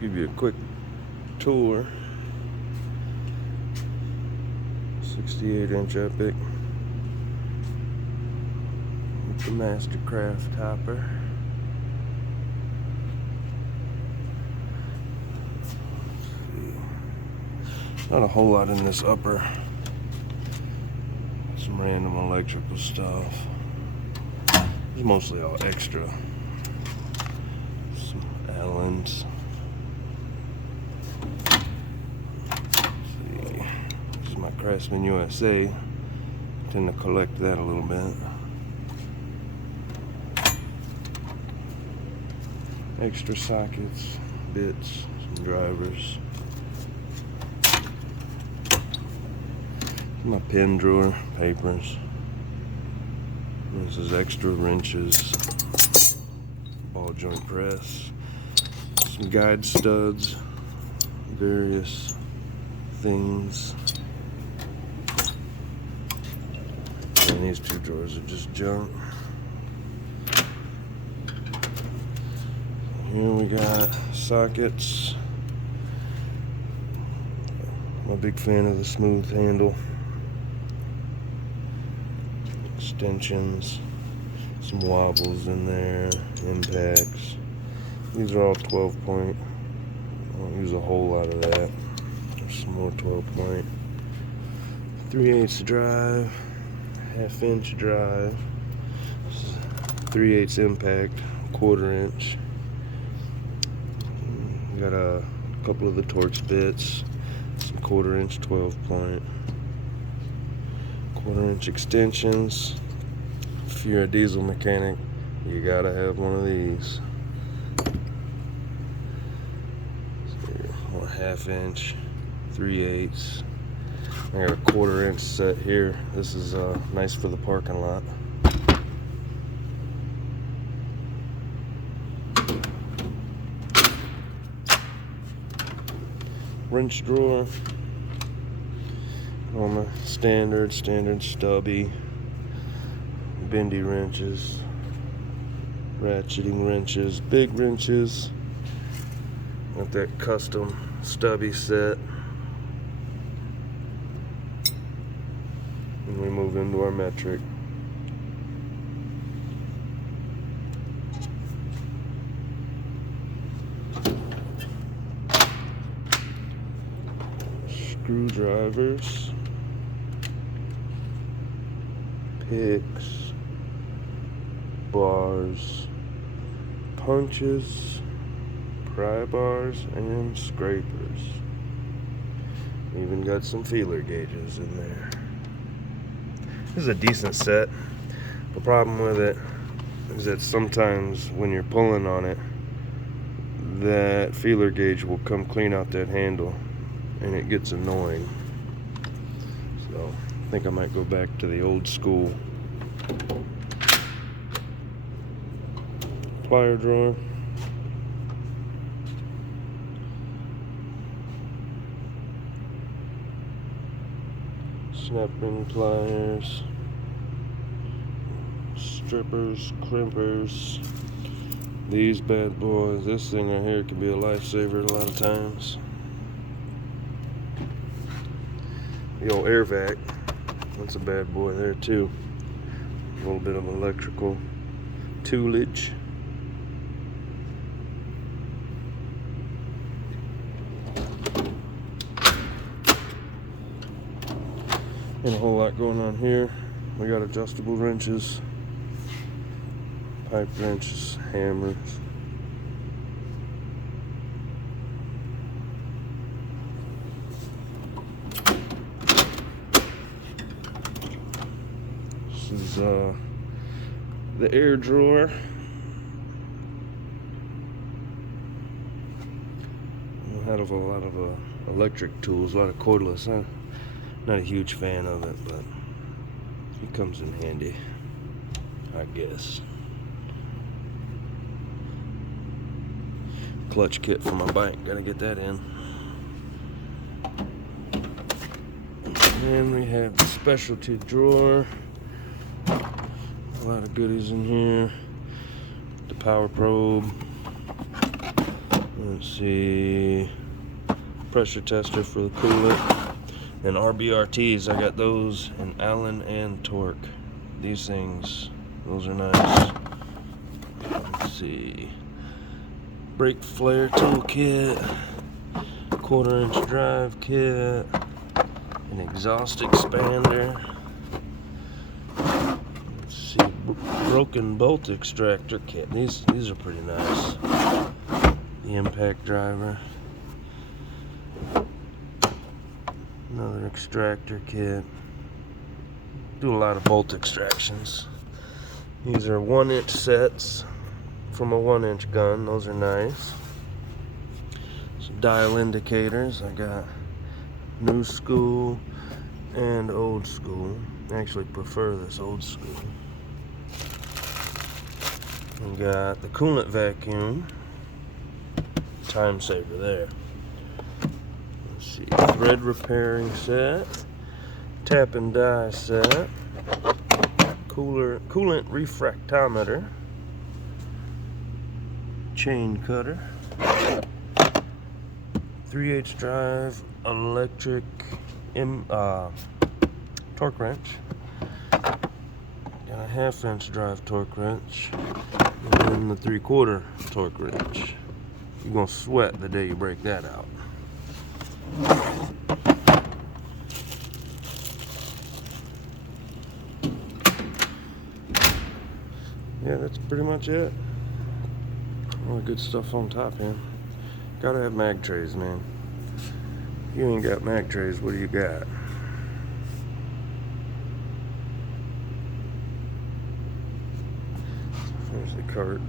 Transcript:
Give you a quick tour. 68-inch Epic with the Mastercraft hopper. Not a whole lot in this upper. Some random electrical stuff. It's mostly all extra. Some Allens. See, this is my Craftsman USA. I tend to collect that a little bit. Extra sockets, bits, some drivers. My pen drawer, papers. This is extra wrenches, ball joint press, some guide studs, various things. And these two drawers are just junk. Here we got sockets. I'm a big fan of the smooth handle. Extensions, some wobbles in there, impacts. These are all 12 point. I don't use a whole lot of that. There's some more 12 point. 3/8 drive, 1/2 inch drive, 3/8 impact, 1/4 inch. Got a couple of the Torx bits, some 1/4 inch 12 point. 1/4 inch extensions. If you're a diesel mechanic, you gotta have one of these. So 1/2 inch, 3/8. I got a 1/4 inch set here. This is nice for the parking lot. Wrench drawer. All my standard stubby, bendy wrenches, ratcheting wrenches, big wrenches. Got that custom stubby set. And we move into our metric. Screwdrivers. Picks, bars, punches, pry bars, and scrapers. Even got some feeler gauges in there. This is a decent set. The problem with it is that sometimes when you're pulling on it, that feeler gauge will come clean out that handle and it gets annoying. So I think I might go back to the old school plier drawer. Snap ring pliers, strippers, crimpers. These bad boys, this thing right here can be a lifesaver a lot of times. The old air vac, that's a bad boy there too. A little bit of electrical toolage. And a whole lot going on here. We got adjustable wrenches, pipe wrenches, hammers. This is the air drawer. I have a lot of electric tools, a lot of cordless. I'm not a huge fan of it, but it comes in handy, I guess. Clutch kit for my bike, gotta get that in. And we have the specialty drawer. A lot of goodies in here. The power probe. Let's see, pressure tester for the coolant, and RBRTs. I got those in Allen and Torque. These things, those are nice. Let's see, brake flare tool kit, 1/4 inch drive kit, an exhaust expander. Let's see, broken bolt extractor kit. These are pretty nice. The impact driver. Another extractor kit. Do a lot of bolt extractions. These are 1-inch sets from a 1-inch gun. Those are nice. Some dial indicators. I got new school and old school. I actually prefer this old school. We got the coolant vacuum. Time saver there. Let's see, thread repairing set, tap and die set, coolant refractometer, chain cutter, 3/8 drive electric torque wrench, got a 1/2 inch drive torque wrench, and then the 3/4 torque wrench. You're gonna sweat the day you break that out. Yeah, that's pretty much it. All the good stuff on top here. Gotta have mag trays, man. If you ain't got mag trays, what do you got? There's the cart.